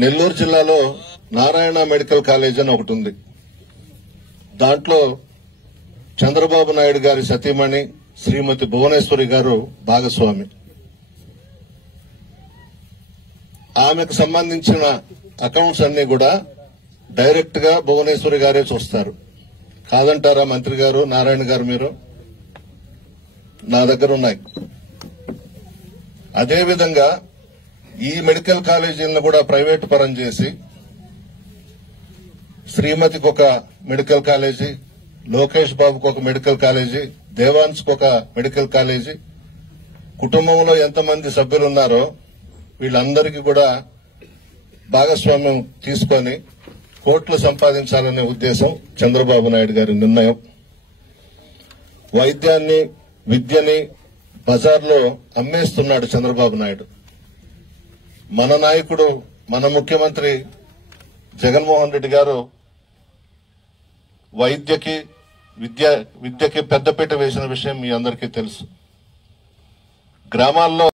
నెల్లూరు జిల్లాలో Narayana medical college అని ఒకటి ఉంది. దాంట్లో చంద్రబాబు నాయుడు గారి సతీమణి శ్రీమతి భువనేశ్వరి గారు భాగస్వామి. ఆమెకు సంబంధించిన అకౌంట్స్ అన్ని కూడా డైరెక్ట్ గా భువనేశ్వరి గారే చూస్తారు. కాదంటారా మంత్రి గారు, నారాయణ గారు? మీరు నా దగ్గర ఉన్నాయి. అదేవిధంగా ఈ మెడికల్ కాలేజీలను కూడా ప్రైవేటు పరం చేసి శ్రీమతికి ఒక మెడికల్ కాలేజీ, లోకేష్ బాబుకు ఒక మెడికల్ కాలేజీ, దేవాన్స్కి ఒక మెడికల్ కాలేజీ, కుటుంబంలో ఎంతమంది సభ్యులున్నారో వీళ్ళందరికీ కూడా భాగస్వామ్యం తీసుకొని కోట్లు సంపాదించాలనే ఉద్దేశం చంద్రబాబు నాయుడు గారి నిర్ణయం. వైద్యాన్ని, విద్యని బజార్లో అమ్మేస్తున్నాడు చంద్రబాబు నాయుడు. మన నాయకుడు, మన ముఖ్యమంత్రి జగన్మోహన్ రెడ్డి గారు విద్యకి పెద్దపీట వేసిన విషయం మీ అందరికీ తెలుసు. గ్రామాల్లో